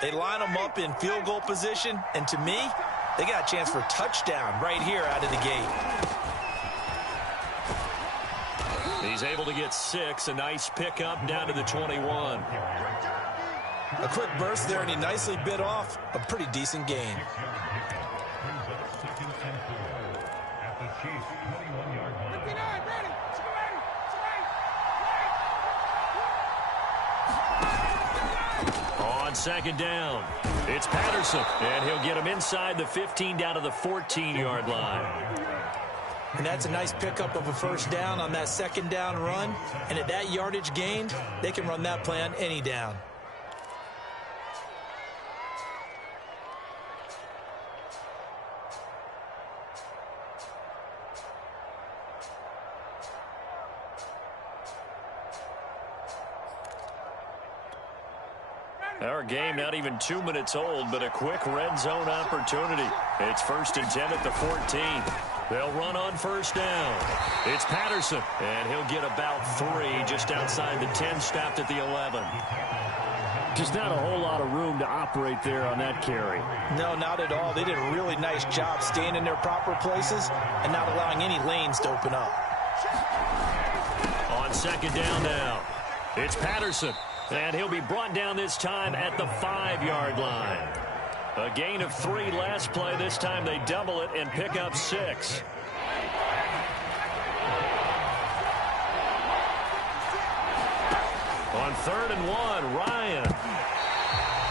They line them up in field goal position, and to me, they got a chance for a touchdown right here out of the gate. He's able to get 6, a nice pickup down to the 21. A quick burst there, and he nicely bit off a pretty decent gain. On second down, it's Patterson, and he'll get him inside the 15 down to the 14-yard line. And that's a nice pickup of a first down on that second down run. And at that yardage gained, they can run that play on any down. Our game not even 2 minutes old, but a quick red zone opportunity. It's 1st and 10 at the 14. They'll run on first down. It's Patterson, and he'll get about 3 just outside the 10, stopped at the 11. Just not a whole lot of room to operate there on that carry. No, not at all. They did a really nice job staying in their proper places and not allowing any lanes to open up. On second down now, it's Patterson, and he'll be brought down this time at the 5-yard line. A gain of 3 last play. This time they double it and pick up 6. On 3rd and 1, Ryan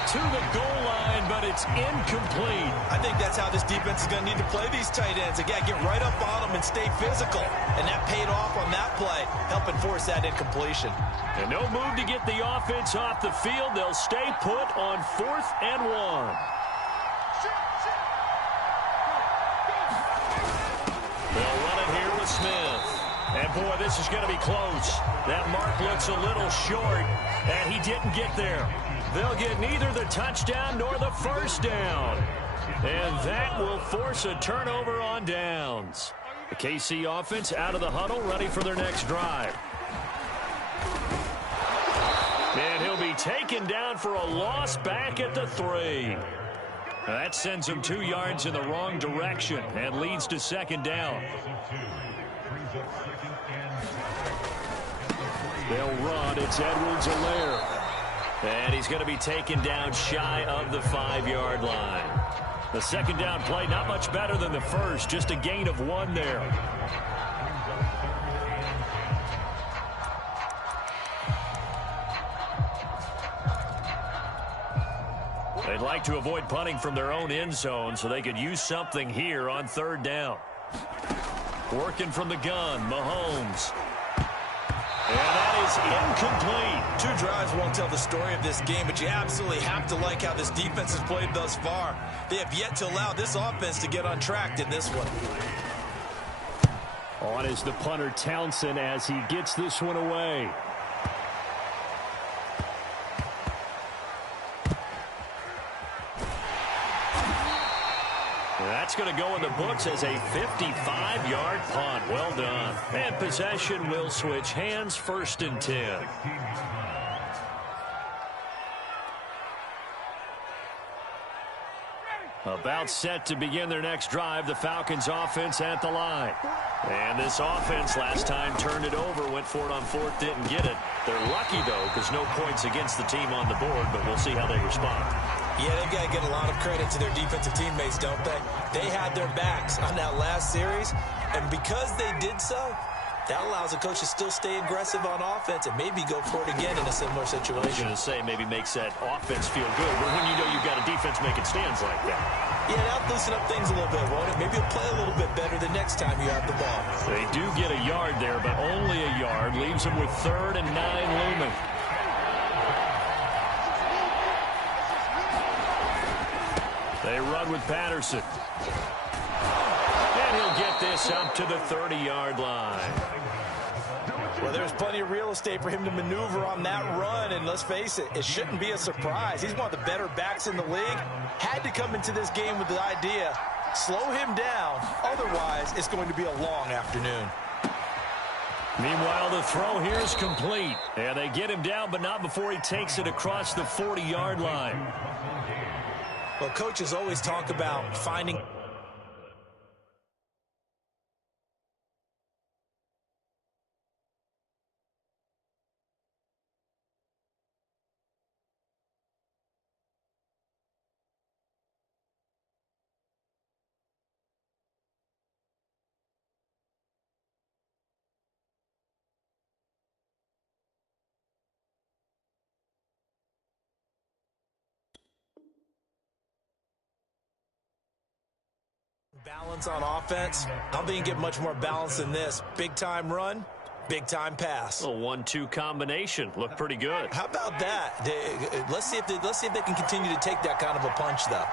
to the goal line, but it's incomplete. I think that's how this defense is going to need to play these tight ends. Again, get right up on them and stay physical. And that paid off on that play, helping force that incompletion. And no move to get the offense off the field. They'll stay put on 4th and 1. They'll run it here with Smith. And, boy, this is going to be close. That mark looks a little short, and he didn't get there. They'll get neither the touchdown nor the first down. And that will force a turnover on downs. The KC offense out of the huddle, ready for their next drive. And he'll be taken down for a loss back at the 3. That sends him 2 yards in the wrong direction and leads to second down. They'll run. It's Edwards-Helaire. And he's going to be taken down shy of the 5-yard line. The second down play, not much better than the first, just a gain of 1 there. They'd like to avoid punting from their own end zone so they could use something here on 3rd down. Working from the gun, Mahomes. And that is incomplete. 2 drives won't tell the story of this game, but you absolutely have to like how this defense has played thus far. They have yet to allow this offense to get untracked in this one. On is the punter Townsend as he gets this one away. That's going to go in the books as a 55-yard punt. Well done. And possession will switch hands, 1st and 10. About set to begin their next drive, the Falcons offense at the line. And this offense last time turned it over, went for it on 4th, didn't get it. They're lucky, though, because no points against the team on the board, but we'll see how they respond. Yeah, they've got to get a lot of credit to their defensive teammates, don't they? They had their backs on that last series, and because they did so, that allows the coach to still stay aggressive on offense and maybe go for it again in a similar situation. I was going to say maybe makes that offense feel good, but when you know you've got a defense making stands like that. Yeah, that'll loosen up things a little bit, won't it? Maybe you'll play a little bit better the next time you have the ball. They do get a yard there, but only a yard. Leaves them with 3rd and 9 looming. They run with Patterson. And he'll get this up to the 30-yard line. Well, there's plenty of real estate for him to maneuver on that run, and let's face it, it shouldn't be a surprise. He's one of the better backs in the league. Had to come into this game with the idea, slow him down, otherwise it's going to be a long afternoon. Meanwhile, the throw here is complete. And they get him down, but not before he takes it across the 40-yard line. Well, coaches always talk about finding balance on offense. I don't think you get much more balance than this. Big time run, big time pass. A 1-2 combination. Looked pretty good. How about that? Let's see if they can continue to take that kind of a punch, though.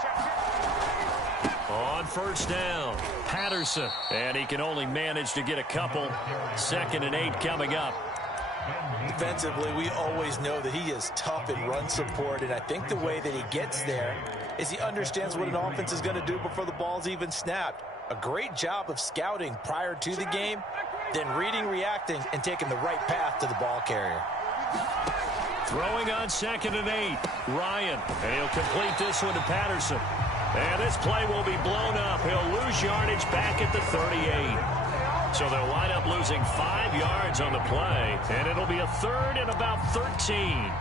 On first down, Patterson. And he can only manage to get a couple. 2nd and 8 coming up. Defensively, we always know that he is tough in run support, and I think the way that he gets there is he understands what an offense is going to do before the ball's even snapped. A great job of scouting prior to the game, then reading, reacting, and taking the right path to the ball carrier. Throwing on 2nd and 8, Ryan. And he'll complete this one to Patterson. And this play will be blown up. He'll lose yardage back at the 38. So they'll wind up losing 5 yards on the play, and it'll be a 3rd and about 13.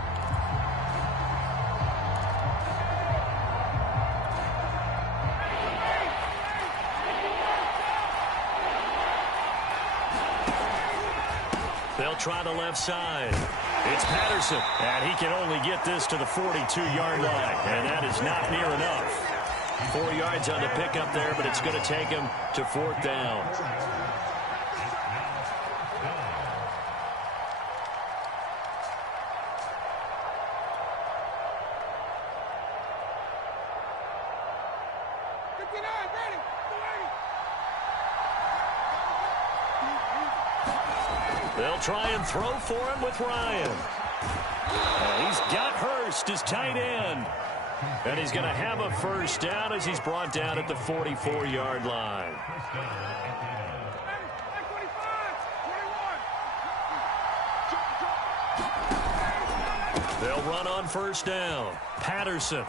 They'll try the left side. It's Patterson, and he can only get this to the 42-yard line, and that is not near enough. 4 yards on the pickup there, but it's going to take him to 4th down. They'll try and throw for him with Ryan. And he's got Hurst, his tight end. And he's going to have a first down as he's brought down at the 44-yard line. They'll run on first down. Patterson.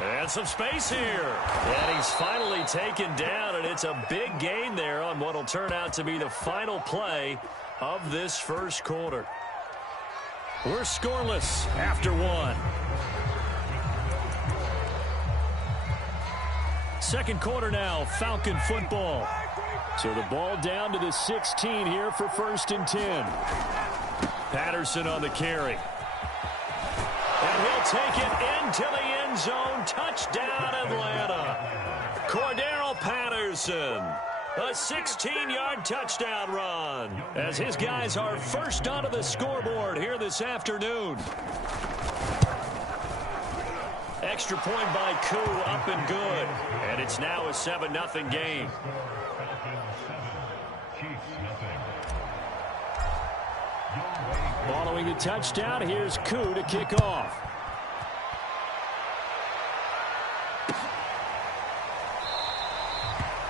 And some space here. And he's finally taken down, and it's a big gain there on what will turn out to be the final play of this first quarter. We're scoreless after 1. Second quarter now, Falcon football. So the ball down to the 16 here for 1st and 10. Patterson on the carry. And he'll take it into the end zone. Touchdown, Atlanta. Cordero Patterson. A 16-yard touchdown run as his guys are first onto the scoreboard here this afternoon. Extra point by Koo, up and good. And it's now a 7-0 game. Following the touchdown, here's Koo to kick off.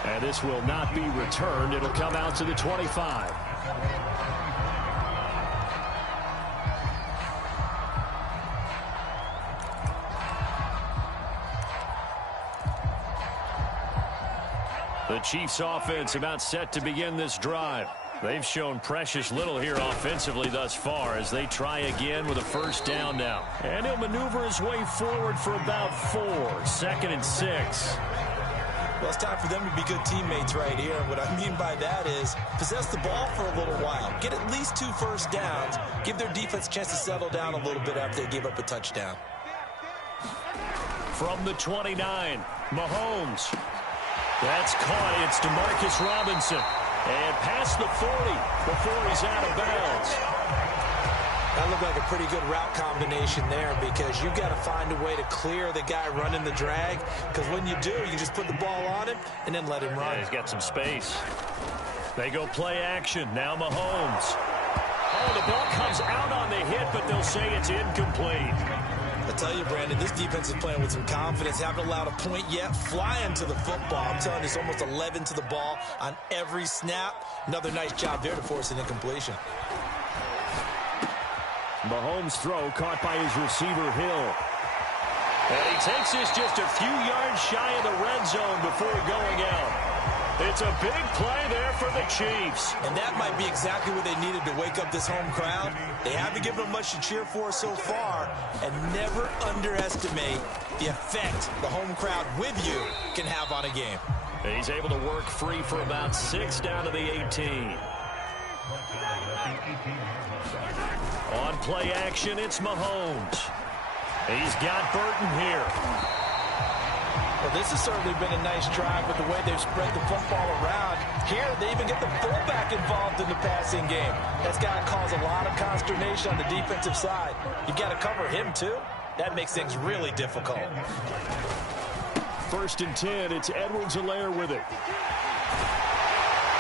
And this will not be returned. It'll come out to the 25. The Chiefs offense about set to begin this drive. They've shown precious little here offensively thus far as they try again with a first down now. And he'll maneuver his way forward for about 4. 2nd and 6. Well, it's time for them to be good teammates right here. What I mean by that is possess the ball for a little while. Get at least 2 first downs. Give their defense a chance to settle down a little bit after they give up a touchdown. From the 29, Mahomes. That's caught. It's DeMarcus Robinson. And past the 40 before he's out of bounds. That looked like a pretty good route combination there because you've got to find a way to clear the guy running the drag, because when you do, you just put the ball on him and then let him run. Yeah, he's got some space. They go play action. Now Mahomes. Oh, the ball comes out on the hit, but they'll say it's incomplete. I tell you, Brandon, this defense is playing with some confidence. Haven't allowed a point yet. Flying to the football. I'm telling you, it's almost 11 to the ball on every snap. Another nice job there to force an incompletion. Mahomes' throw caught by his receiver, Hill. And he takes this just a few yards shy of the red zone before going out. It's a big play there for the Chiefs. And that might be exactly what they needed to wake up this home crowd. They haven't given them much to cheer for so far. And never underestimate the effect the home crowd with you can have on a game. And he's able to work free for about 6 down to the 18. On play action, it's Mahomes. He's got Burton here. Well, this has certainly been a nice drive with the way they've spread the football around. Here, they even get the fullback involved in the passing game. That's got to cause a lot of consternation on the defensive side. You've got to cover him, too. That makes things really difficult. 1st and 10, it's Edwards-Helaire with it.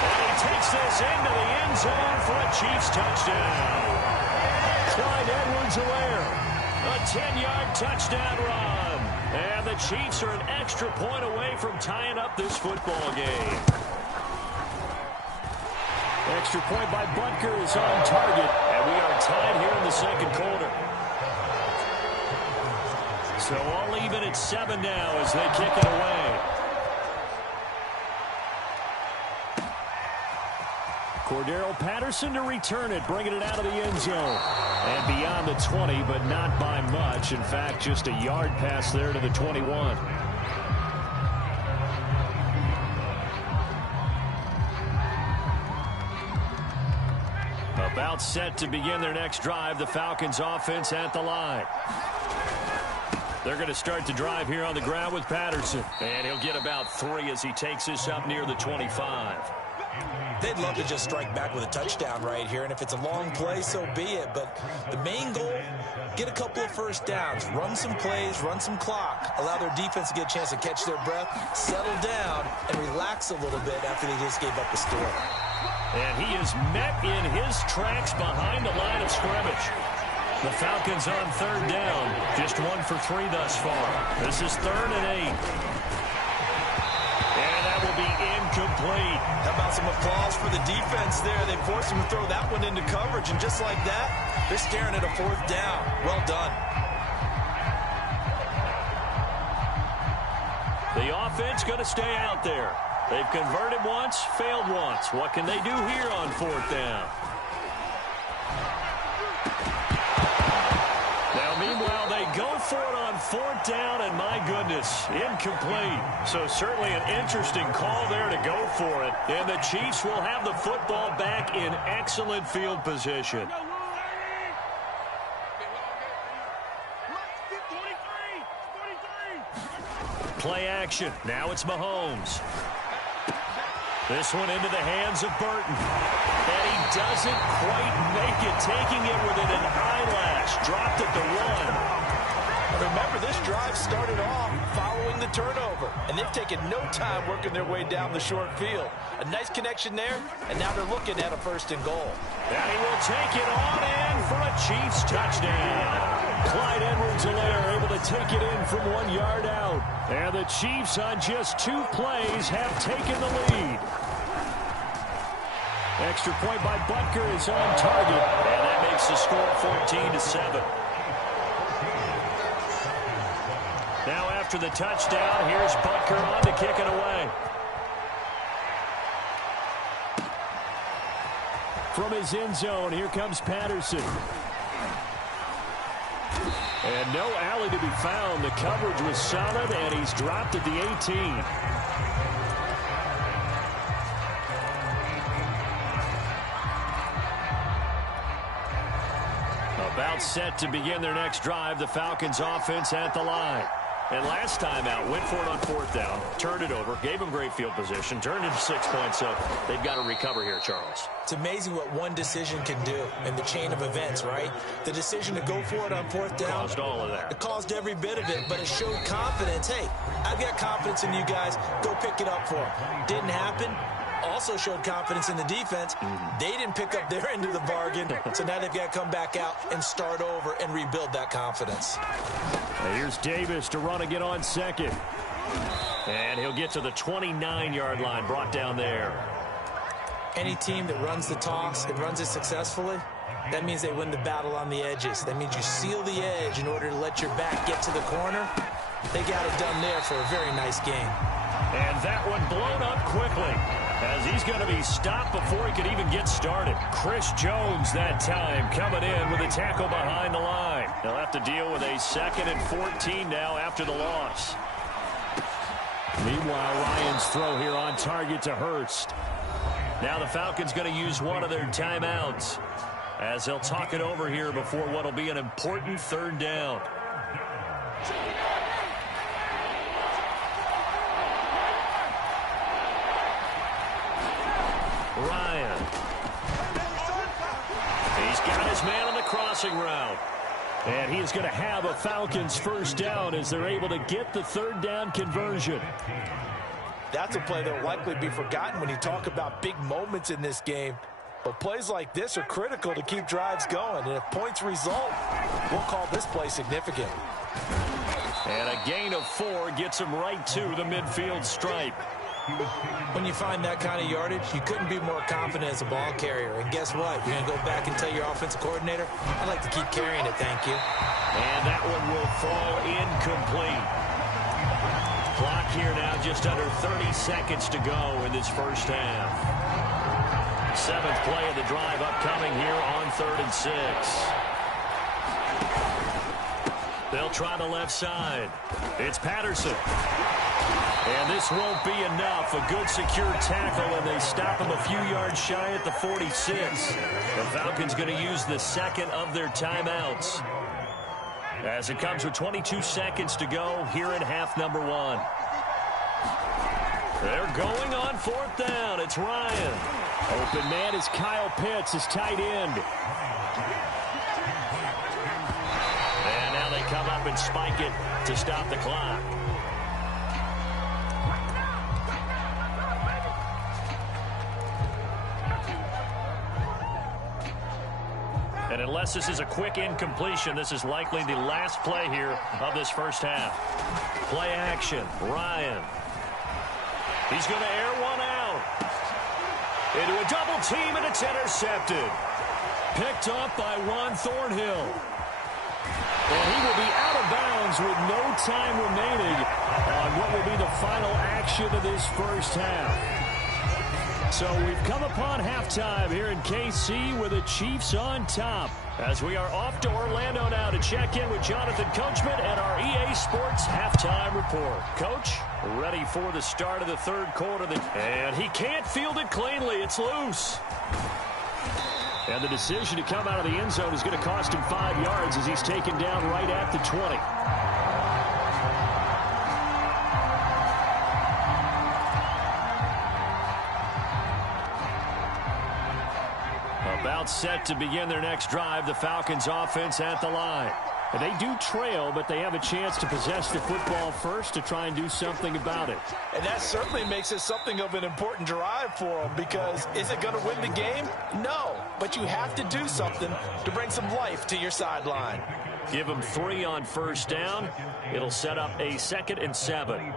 And he takes this into the end zone for a Chiefs touchdown. Clyde Edwards-Helaire. A 10-yard touchdown run. And the Chiefs are an extra point away from tying up this football game. Extra point by Butker is on target. And we are tied here in the second quarter. So all even at 7 now as they kick it away. Cordero Patterson to return it, bringing it out of the end zone. And beyond the 20, but not by much. In fact, just a yard pass there to the 21. About set to begin their next drive, the Falcons offense at the line. They're going to start the drive here on the ground with Patterson. And he'll get about 3 as he takes this up near the 25. They'd love to just strike back with a touchdown right here, and if it's a long play, so be it. But the main goal, get a couple of first downs, run some plays, run some clock, allow their defense to get a chance to catch their breath, settle down, and relax a little bit after they just gave up a score. And he is met in his tracks behind the line of scrimmage. The Falcons on 3rd down, just 1 for 3 thus far. This is 3rd and 8. And that will be incomplete. How about some applause for the defense there? They forced him to throw that one into coverage, and just like that, they're staring at a 4th down. Well done. The offense going to stay out there. They've converted once, failed once. What can they do here on 4th down? Now, meanwhile, they go for it on 4th down, and my goodness, incomplete. So certainly an interesting call there to go for it. And the Chiefs will have the football back in excellent field position. Play action. Now it's Mahomes. This one into the hands of Burton. And he doesn't quite make it, taking it within an eyelash. Dropped at the 1. Remember, this drive started off following the turnover, and they've taken no time working their way down the short field. A nice connection there, and now they're looking at a 1st and goal. And he will take it on in for a Chiefs touchdown. Clyde Edwards-Helaire able to take it in from 1 yard out. And the Chiefs on just 2 plays have taken the lead. Extra point by Butker is on target. And that makes the score 14-7. Now after the touchdown, here's Butker on to kick it away. From his end zone, here comes Patterson. And no alley to be found. The coverage was solid, and he's dropped at the 18. About set to begin their next drive, the Falcons offense at the line. And last time out, went for it on 4th down, turned it over, gave them great field position, turned into 6 points, so they've got to recover here, Charles. It's amazing what one decision can do in the chain of events, right? The decision to go for it on 4th down. Caused all of that. It caused every bit of it, but it showed confidence. Hey, I've got confidence in you guys. Go pick it up for them. Didn't happen. Also showed confidence in the defense. They didn't pick up their end of the bargain, so now they've got to come back out and start over and rebuild that confidence. And here's Davis to run again on 2nd. And he'll get to the 29-yard line, brought down there. Any team that runs the toss and runs it successfully, that means they win the battle on the edges. That means you seal the edge in order to let your back get to the corner. They got it done there for a very nice game. And that one blown up quickly, as he's going to be stopped before he could even get started. Chris Jones that time coming in with a tackle behind the line. They'll have to deal with a 2nd and 14 now after the loss. Meanwhile, Ryan's throw here on target to Hurst. Now the Falcons going to use one of their timeouts as they'll talk it over here before what will be an important 3rd down. Ryan. He's got his man on the crossing route. And he is going to have a Falcons 1st down as they're able to get the 3rd down conversion. That's a play that will likely be forgotten when you talk about big moments in this game. But plays like this are critical to keep drives going. And if points result, we'll call this play significant. And a gain of 4 gets him right to the midfield stripe. When you find that kind of yardage, you couldn't be more confident as a ball carrier. And guess what? You're going to go back and tell your offensive coordinator, I'd like to keep carrying it, thank you. And that one will fall incomplete. Clock here now just under 30 seconds to go in this 1st half. 7th play of the drive upcoming here on 3rd and 6. They'll try the left side. It's Patterson. And this won't be enough. A good secure tackle, and they stop him a few yards shy at the 46. The Falcons going to use the 2nd of their timeouts, as it comes with 22 seconds to go here in half number 1. They're going on 4th down. It's Ryan. Open man is Kyle Pitts, his tight end. And now they come up and spike it to stop the clock. And unless this is a quick incompletion, this is likely the last play here of this 1st half. Play action, Ryan. He's going to air one out. Into a double team, and it's intercepted. Picked off by Juan Thornhill. And he will be out of bounds with no time remaining on what will be the final action of this 1st half. So we've come upon halftime here in KC with the Chiefs on top. As we are off to Orlando now to check in with Jonathan Coachman and our EA Sports halftime report. Coach, ready for the start of the 3rd quarter. And he can't field it cleanly. It's loose. And the decision to come out of the end zone is going to cost him 5 yards as he's taken down right at the 20. About set to begin their next drive, the Falcons offense at the line. And they do trail, but they have a chance to possess the football first to try and do something about it. And that certainly makes it something of an important drive for them, because is it going to win the game? No, but you have to do something to bring some life to your sideline. Give them 3 on 1st down. It'll set up a 2nd and 7.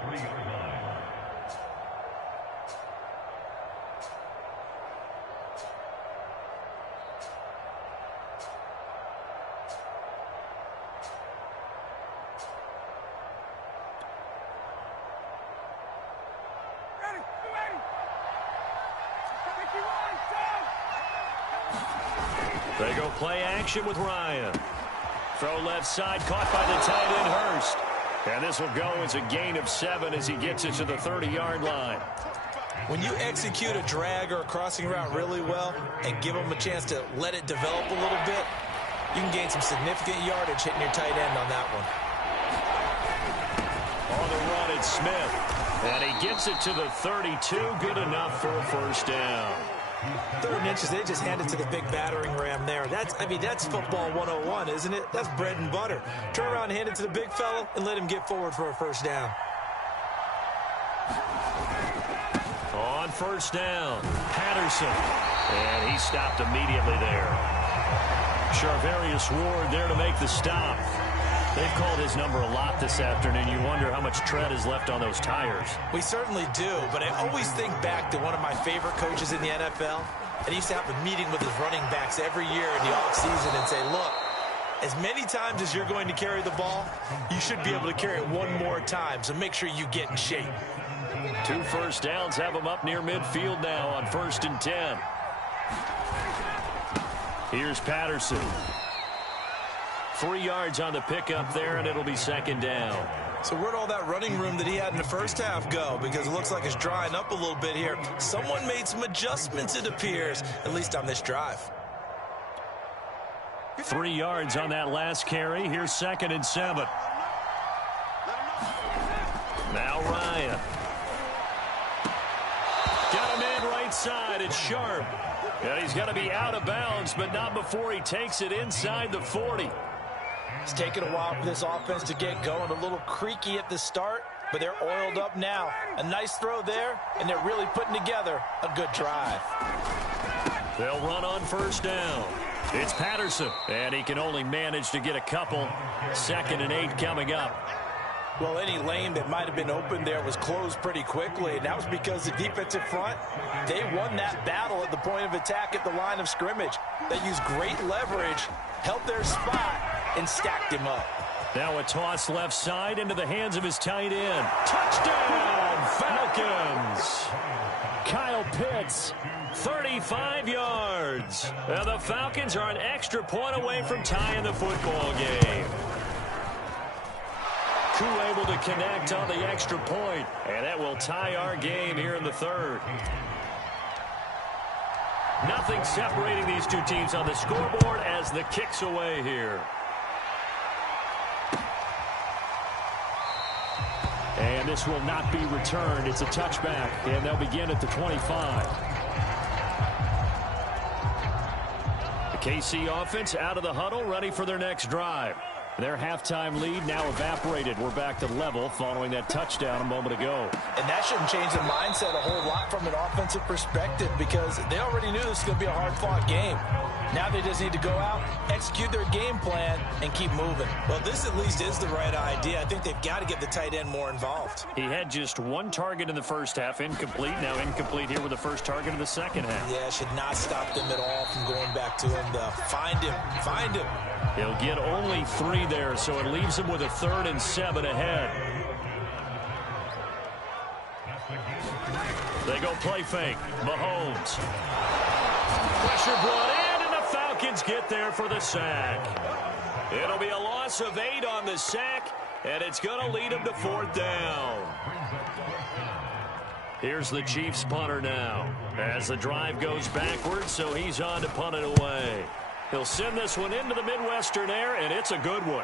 They go play action with Ryan. Throw left side, caught by the tight end Hurst. And this will go as a gain of 7 as he gets it to the 30-yard line. When you execute a drag or a crossing route really well and give them a chance to let it develop a little bit, you can gain some significant yardage hitting your tight end on that one. On the run, it's Smith. And he gets it to the 32. Good enough for a 1st down. 3rd and inches, they just hand it to the big battering ram there. That's football 101, isn't it? That's bread and butter. Turn around and hand it to the big fella and let him get forward for a 1st down. On 1st down, Patterson. And he stopped immediately there. Charvarius Ward there to make the stop. They've called his number a lot this afternoon. You wonder how much tread is left on those tires. We certainly do, but I always think back to one of my favorite coaches in the NFL. And he used to have a meeting with his running backs every year in the offseason and say, look, As many times as you're going to carry the ball, you should be able to carry it one more time, so make sure you get in shape. 2 first downs have him up near midfield now on 1st and 10. Here's Patterson. 3 yards on the pickup there, and it'll be 2nd down. So where'd all that running room that he had in the first half go? Because it looks like it's drying up a little bit here. Someone made some adjustments, it appears, at least on this drive. 3 yards on that last carry. Here's 2nd and 7. Now Ryan. Got him in right side. It's Sharp. And he's got to be out of bounds, but not before he takes it inside the 40. It's taken a while for this offense to get going. A little creaky at the start, but they're oiled up now. A nice throw there, and they're really putting together a good drive. They'll run on 1st down. It's Patterson, and he can only manage to get a couple. 2nd and 8 coming up. Well, any lane that might have been open there was closed pretty quickly, and that was because the defensive front, they won that battle at the point of attack at the line of scrimmage. They used great leverage, held their spot, and stacked him up. Now a toss left side into the hands of his tight end. Touchdown, Falcons! Kyle Pitts, 35 yards. Now the Falcons are an extra point away from tying the football game. Koo able to connect on the extra point, and that will tie our game here in the 3rd. Nothing separating these two teams on the scoreboard as the kick's away here. And this will not be returned. It's a touchback, and they'll begin at the 25. The KC offense out of the huddle, ready for their next drive. Their halftime lead now evaporated. We're back to level following that touchdown a moment ago. And that shouldn't change the mindset a whole lot from an offensive perspective because they already knew this was going to be a hard-fought game. Now they just need to go out, execute their game plan, and keep moving. Well, this at least is the right idea. I think they've got to get the tight end more involved. He had just 1 target in the first half, incomplete. Now incomplete here with the first target in the second half. Yeah, should not stop them at all from going back to him. Find him. Find him. He'll get only 3 there, so it leaves him with a 3rd and 7 ahead. They go play fake. Mahomes. Pressure brought in, and the Falcons get there for the sack. It'll be a loss of 8 on the sack, and it's going to lead them to 4th down. Here's the Chiefs punter now as the drive goes backwards, so he's on to punt it away. He'll send this one into the Midwestern air, and it's a good one.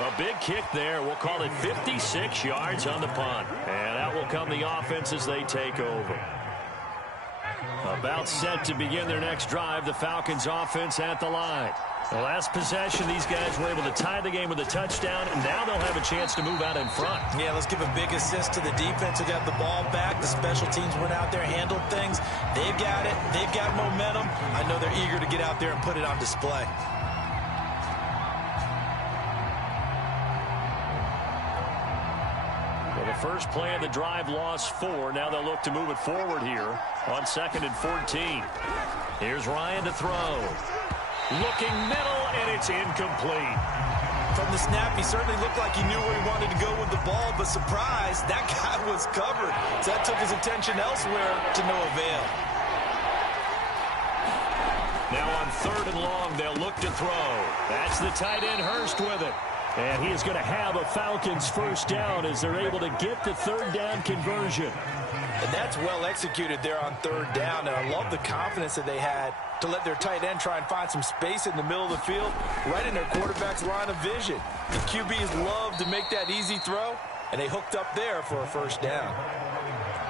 A big kick there. We'll call it 56 yards on the punt. And out will come the offense as they take over. About set to begin their next drive, the Falcons offense at the line. The last possession, these guys were able to tie the game with a touchdown, and now they'll have a chance to move out in front. Yeah, let's give a big assist to the defense who got the ball back. The special teams went out there, handled things. They've got it. They've got momentum. I know they're eager to get out there and put it on display. Well, the first play of the drive lost 4. Now they'll look to move it forward here on 2nd and 14. Here's Ryan to throw. Looking middle, and it's incomplete. From the snap, he certainly looked like he knew where he wanted to go with the ball, but surprise, that guy was covered. So that took his attention elsewhere to no avail. Now on 3rd and long, they'll look to throw. That's the tight end Hurst with it. And he is going to have a Falcons first down as they're able to get the 3rd down conversion. And that's well executed there on 3rd down. And I love the confidence that they had to let their tight end try and find some space in the middle of the field, right in their quarterback's line of vision. The QBs love to make that easy throw, and they hooked up there for a first down.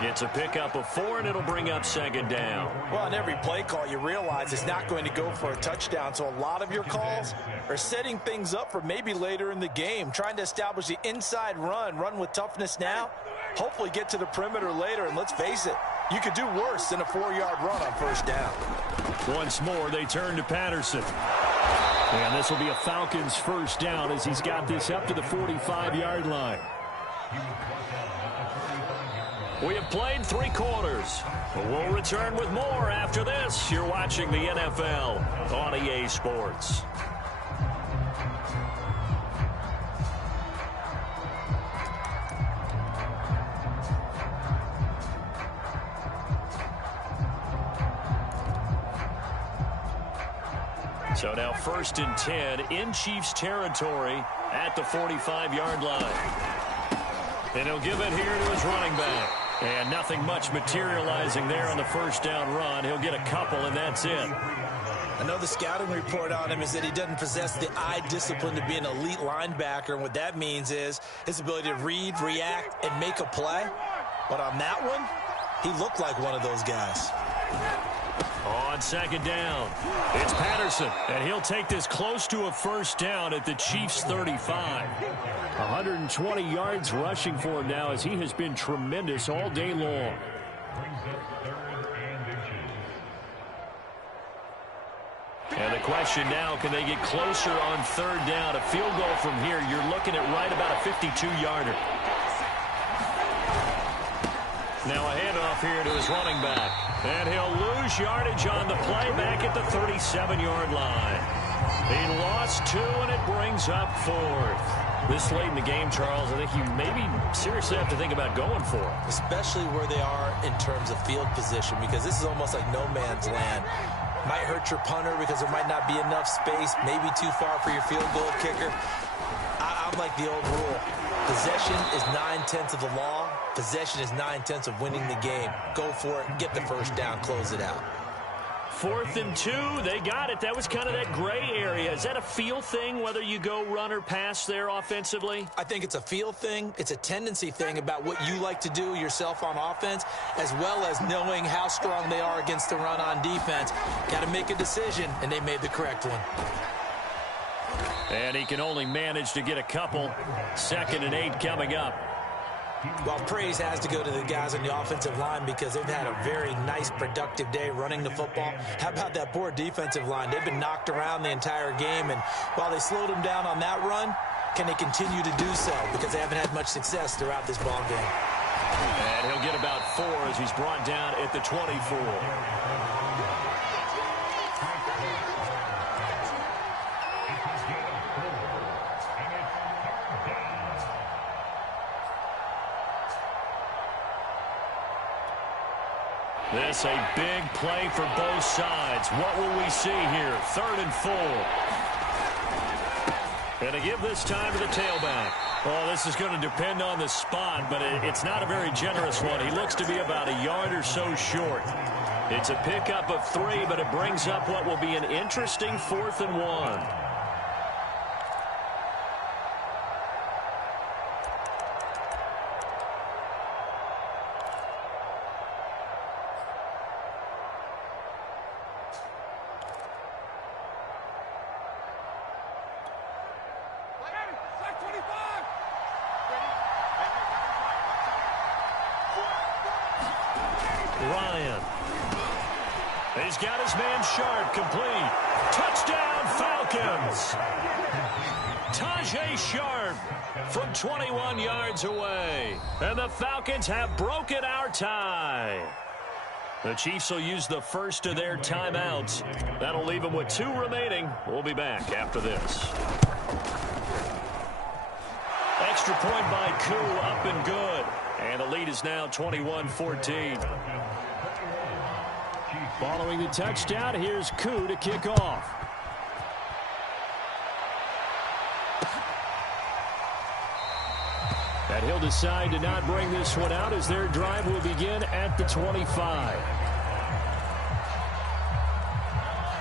It's a pickup of 4, and it'll bring up 2nd down. Well, on every play call, you realize it's not going to go for a touchdown. So a lot of your calls are setting things up for maybe later in the game, trying to establish the inside run with toughness now, hopefully get to the perimeter later. And let's face it, you could do worse than a 4-yard run on first down. Once more, they turn to Patterson. And this will be a Falcons first down as he's got this up to the 45-yard line. We have played 3 quarters. We'll return with more after this. You're watching the NFL on EA Sports. So now 1st and 10 in Chiefs territory at the 45-yard line. And he'll give it here to his running back. And nothing much materializing there on the first down run. He'll get a couple, and that's it. I know the scouting report on him is that he doesn't possess the eye discipline to be an elite linebacker. And what that means is his ability to read, react, and make a play. But on that one, he looked like one of those guys. On 2nd down, it's Patterson, and he'll take this close to a 1st down at the Chiefs' 35. 120 yards rushing for him now as he has been tremendous all day long. And the question now, can they get closer on 3rd down? A field goal from here, you're looking at right about a 52-yarder. Now a handoff here to his running back. And he'll lose yardage on the play back at the 37-yard line. He lost 2, and it brings up 4th. This late in the game, Charles, I think you maybe seriously have to think about going for it. Especially where they are in terms of field position, because this is almost like no man's land. Might hurt your punter because there might not be enough space, maybe too far for your field goal kicker. I'm like the old rule. Possession is 9/10 of the law. Possession is 9/10 of winning the game. Go for it, get the 1st down, close it out. 4th and 2, they got it. That was kind of that gray area. Is that a feel thing, whether you go run or pass there offensively? I think it's a feel thing. It's a tendency thing about what you like to do yourself on offense, as well as knowing how strong they are against the run on defense. Got to make a decision, and they made the correct one. And he can only manage to get a couple. 2nd and 8 coming up. Well, praise has to go to the guys on the offensive line because they've had a very nice, productive day running the football. How about that poor defensive line? They've been knocked around the entire game, and while they slowed them down on that run, can they continue to do so? Because they haven't had much success throughout this ball game. And he'll get about 4 as he's brought down at the 24. This a big play for both sides. What will we see here? 3rd and 4. And to give this time to the tailback. Well, this is going to depend on the spot, but it's not a very generous one. He looks to be about a yard or so short. It's a pickup of 3, but it brings up what will be an interesting 4th and 1. He's got his man Sharp complete. Touchdown, Falcons. Tajay Sharp from 21 yards away. And the Falcons have broken our tie. The Chiefs will use the first of their timeouts. That'll leave them with 2 remaining. We'll be back after this. Extra point by Koo, up and good. And the lead is now 21-14. Following the touchdown, here's Koo to kick off. And he'll decide to not bring this one out as their drive will begin at the 25.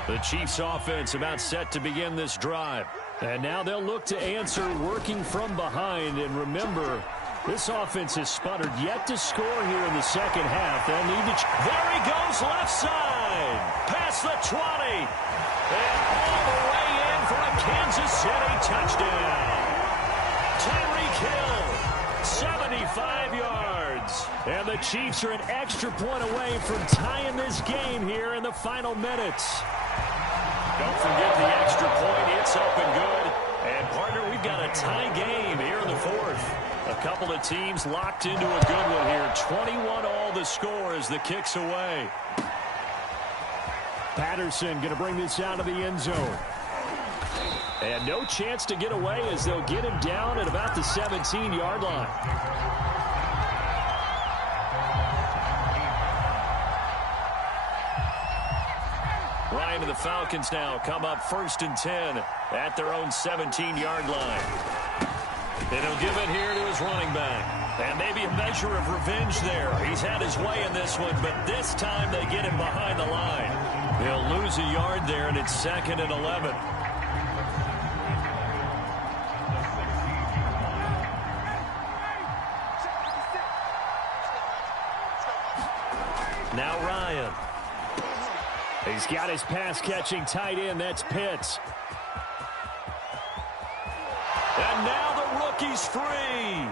The Chiefs offense about set to begin this drive. And now they'll look to answer working from behind. And remember, this offense has sputtered yet to score here in the second half. They'll need to... There he goes, left side. Past the 20. And all the way in for a Kansas City touchdown. Tyreek Hill, 75 yards. And the Chiefs are an extra point away from tying this game here in the final minutes. Don't forget the extra point. It's up and good. And, partner, we've got a tie game here in the 4th. A couple of teams locked into a good one here. 21 all the score as the kick's away. Patterson going to bring this out of the end zone. And no chance to get away as they'll get him down at about the 17-yard line. Ryan and the Falcons now come up 1st and 10 at their own 17-yard line. And he'll give it here to his running back. And maybe a measure of revenge there. He's had his way in this one, but this time they get him behind the line. He'll lose a yard there, and it's 2nd and 11. Now Ryan. He's got his pass-catching tight end. That's Pitts. And now the rookie's free.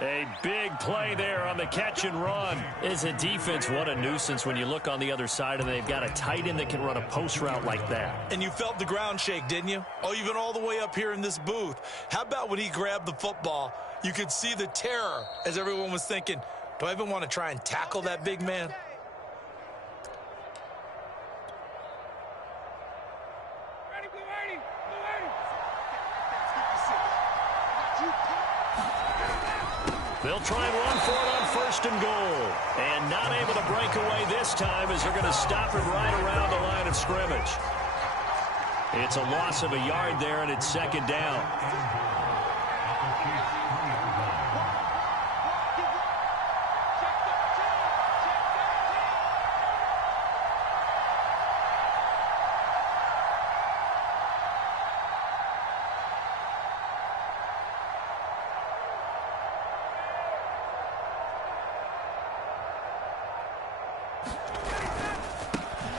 A big play there on the catch and run. As a defense, what a nuisance when you look on the other side and they've got a tight end that can run a post route like that. And you felt the ground shake, didn't you? Oh, even all the way up here in this booth. How about when he grabbed the football? You could see the terror as everyone was thinking, do I even want to try and tackle that big man? They'll try and run for it on 1st and goal. And not able to break away this time as they're going to stop him right around the line of scrimmage. It's a loss of a yard there, and it's 2nd down.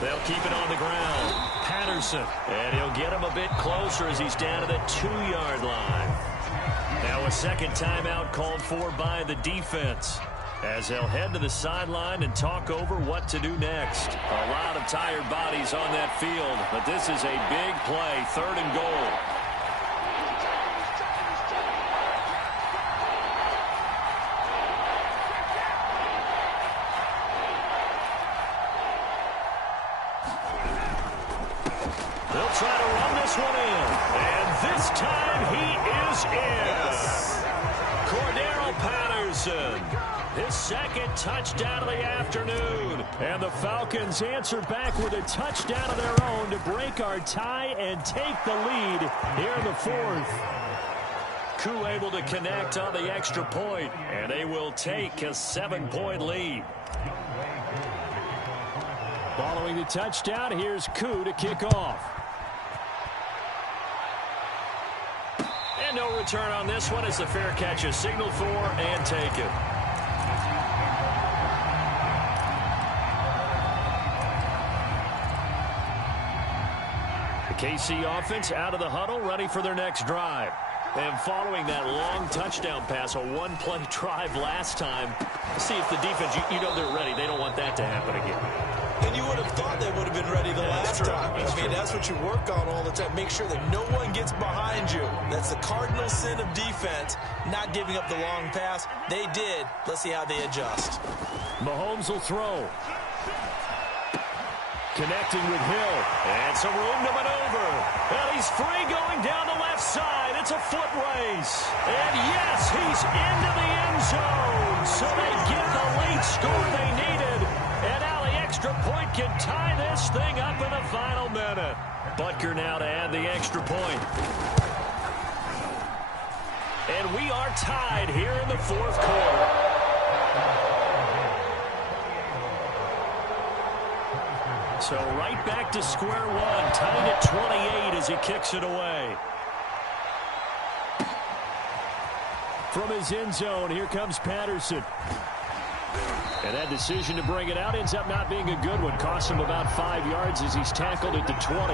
They'll keep it on the ground. Patterson. And he'll get him a bit closer as he's down to the 2-yard line. Now a 2nd timeout called for by the defense, as they'll head to the sideline and talk over what to do next. A lot of tired bodies on that field, but this is a big play, 3rd and goal. They'll try to run this one in. And this time he is in. Cordero Patterson. His 2nd touchdown of the afternoon. And the Falcons answer back with a touchdown of their own to break our tie and take the lead here in the 4th. Koo able to connect on the extra point, and they will take a 7-point lead. Following the touchdown, here's Koo to kick off. And no return on this one as the fair catch is signaled for and taken. The KC offense out of the huddle, ready for their next drive. And following that long touchdown pass, a one-play drive last time, see if the defense, you know they're ready. They don't want that to happen again. And you would have thought they would have been ready the last time. I mean, that's what you work on all the time. Make sure that no one gets behind you. That's the cardinal sin of defense, not giving up the long pass. They did. Let's see how they adjust. Mahomes will throw. Connecting with Hill. And some room to maneuver. And he's free going down the left side. It's a foot race. And yes, he's into the end zone. So they get the late score they needed. And now the extra point can tie this thing up in the final minute. Butker now to add the extra point. And we are tied here in the 4th quarter. So right back to square one, tied at 28 as he kicks it away. From his end zone, here comes Patterson. And that decision to bring it out ends up not being a good one. Costs him about 5 yards as he's tackled at the 20.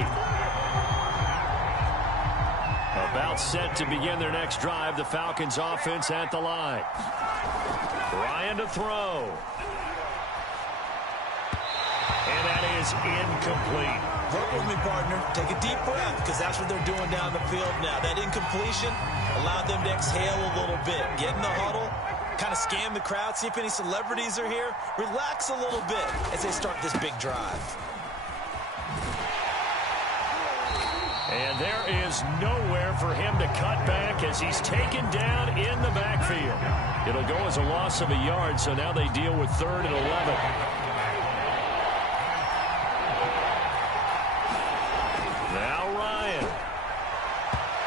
About set to begin their next drive. The Falcons offense at the line. Ryan to throw. And that is incomplete. Work with me, partner. Take a deep breath, because that's what they're doing down the field now. That incompletion allowed them to exhale a little bit, get in the huddle, kind of scan the crowd, see if any celebrities are here, relax a little bit as they start this big drive. And there is nowhere for him to cut back as he's taken down in the backfield. It'll go as a loss of a yard, so now they deal with 3rd and 11.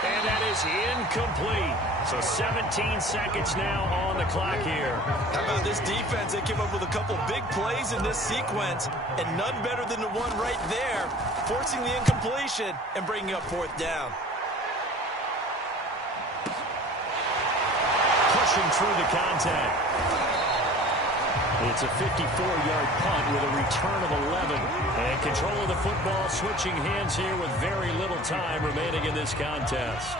And that is incomplete. So 17 seconds now on the clock here. How about this defense? They came up with a couple big plays in this sequence, and none better than the one right there, forcing the incompletion and bringing up 4th down. Pushing through the contact. It's a 54-yard punt with a return of 11. And control of the football switching hands here with very little time remaining in this contest.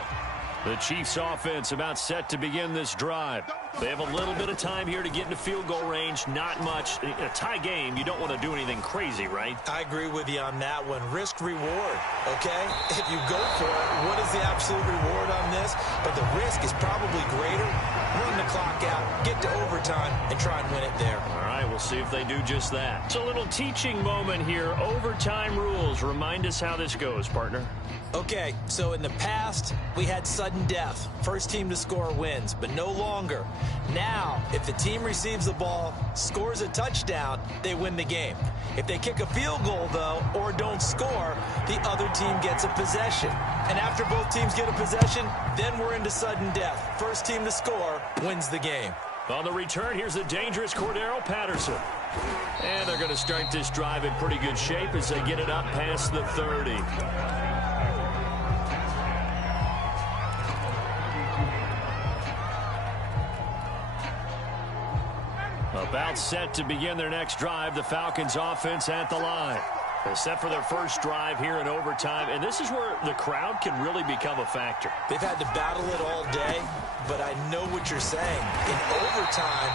The Chiefs offense about set to begin this drive. They have a little bit of time here to get into field goal range. Not much. In a tie game, you don't want to do anything crazy, right? I agree with you on that one. Risk reward, okay? If you go for it, what is the absolute reward on this? But the risk is probably greater. Run the clock out, get to overtime, and try and win it there. All right, we'll see if they do just that. It's a little teaching moment here. Overtime rules. Remind us how this goes, partner. Okay, so in the past, we had sudden death. First team to score wins, but no longer. Now, if the team receives the ball, scores a touchdown, they win the game. If they kick a field goal, though, or don't score, the other team gets a possession. And after both teams get a possession, then we're into sudden death. First team to score wins the game. On the return, here's the dangerous Cordero Patterson. And they're going to start this drive in pretty good shape as they get it up past the 30. About set to begin their next drive, the Falcons offense at the line. They're set for their first drive here in overtime, and this is where the crowd can really become a factor. They've had to battle it all day, but I know what you're saying. In overtime,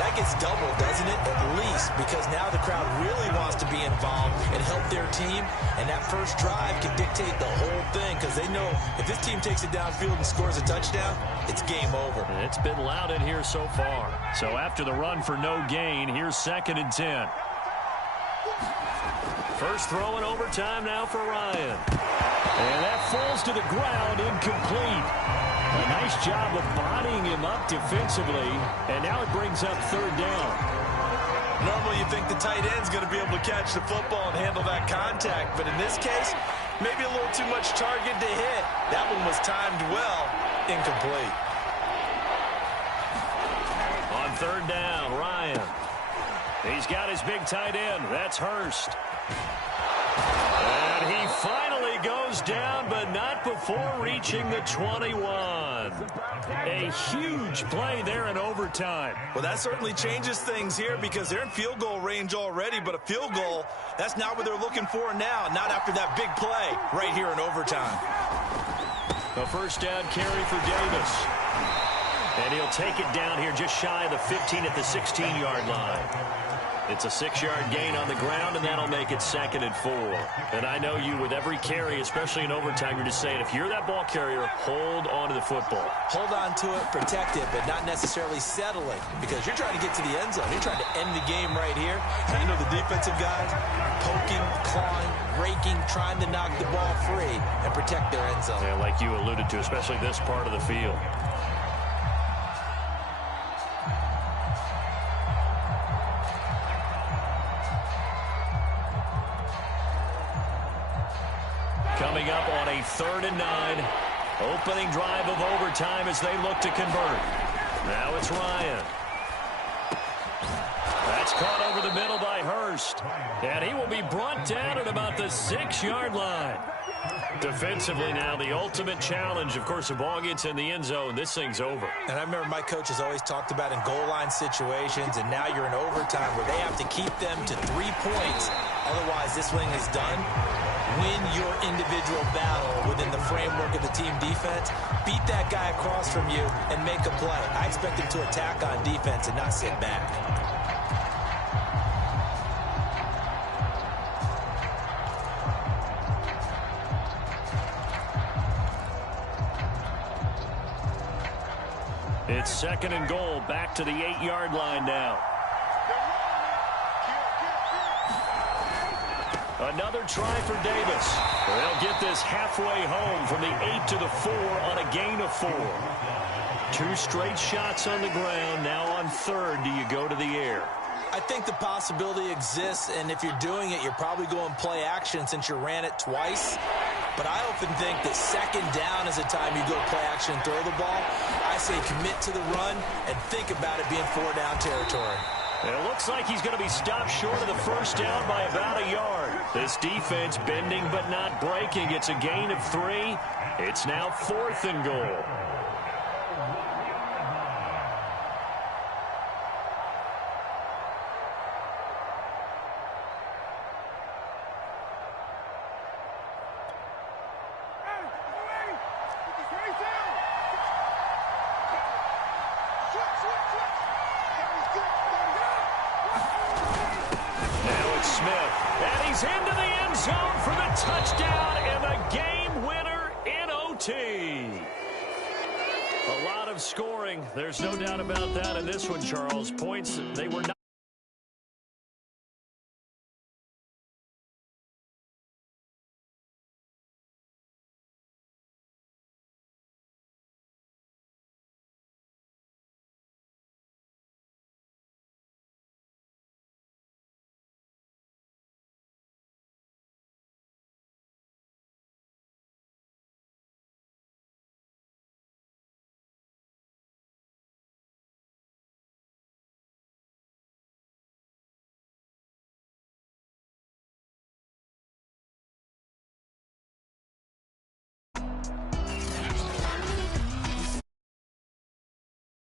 that gets doubled, doesn't it? At least, because now the crowd really wants to be involved and help their team, and that first drive can dictate the whole thing because they know if this team takes it downfield and scores a touchdown, it's game over. And it's been loud in here so far. So after the run for no gain, here's 2nd and 10. First throw in overtime now for Ryan. And that falls to the ground, incomplete. A nice job of bodying him up defensively, and now it brings up 3rd down. Normally you think the tight end's going to be able to catch the football and handle that contact, but in this case, maybe a little too much target to hit. That one was timed well, incomplete. On 3rd down, Ryan. He's got his big tight end. That's Hurst. And he finally goes down, but not before reaching the 21. A huge play there in overtime. Well, that certainly changes things here because they're in field goal range already, but a field goal, that's not what they're looking for now, not after that big play right here in overtime. A first down carry for Davis. And he'll take it down here just shy of the 15 at the 16-yard line. It's a 6-yard gain on the ground, and that'll make it 2nd and 4. And I know you, with every carry, especially in overtime, you're just saying, if you're that ball carrier, hold on to the football. Hold on to it, protect it, but not necessarily settling, because you're trying to get to the end zone. You're trying to end the game right here. And I know the defensive guys poking, clawing, raking, trying to knock the ball free and protect their end zone. Yeah, like you alluded to, especially this part of the field. Coming up on a 3rd and 9. Opening drive of overtime as they look to convert. Now it's Ryan. That's caught over the middle by Hurst. And he will be brought down at about the 6-yard line. Defensively now, the ultimate challenge. Of course, the ball gets in the end zone. This thing's over. And I remember my coach has always talked about in goal line situations, and now you're in overtime where they have to keep them to 3 points. Otherwise, this thing is done. Win your individual battle within the framework of the team defense. Beat that guy across from you and make a play. I expect him to attack on defense and not sit back. It's 2nd and goal, back to the 8-yard line now. Another try for Davis. They'll get this halfway home from the 8 to the 4 on a gain of 4. 2 straight shots on the ground. Now on 3rd, do you go to the air? I think the possibility exists, and if you're doing it, you're probably going play action since you ran it twice. But I often think that 2nd down is the time you go play action and throw the ball. I say commit to the run and think about it being 4-down territory. It looks like he's going to be stopped short of the 1st down by about a yard. This defense bending but not breaking. It's a gain of 3. It's now 4th and goal. Into the end zone for the touchdown and the game winner in OT. A lot of scoring. There's no doubt about that in this one, Charles. Points, they were not.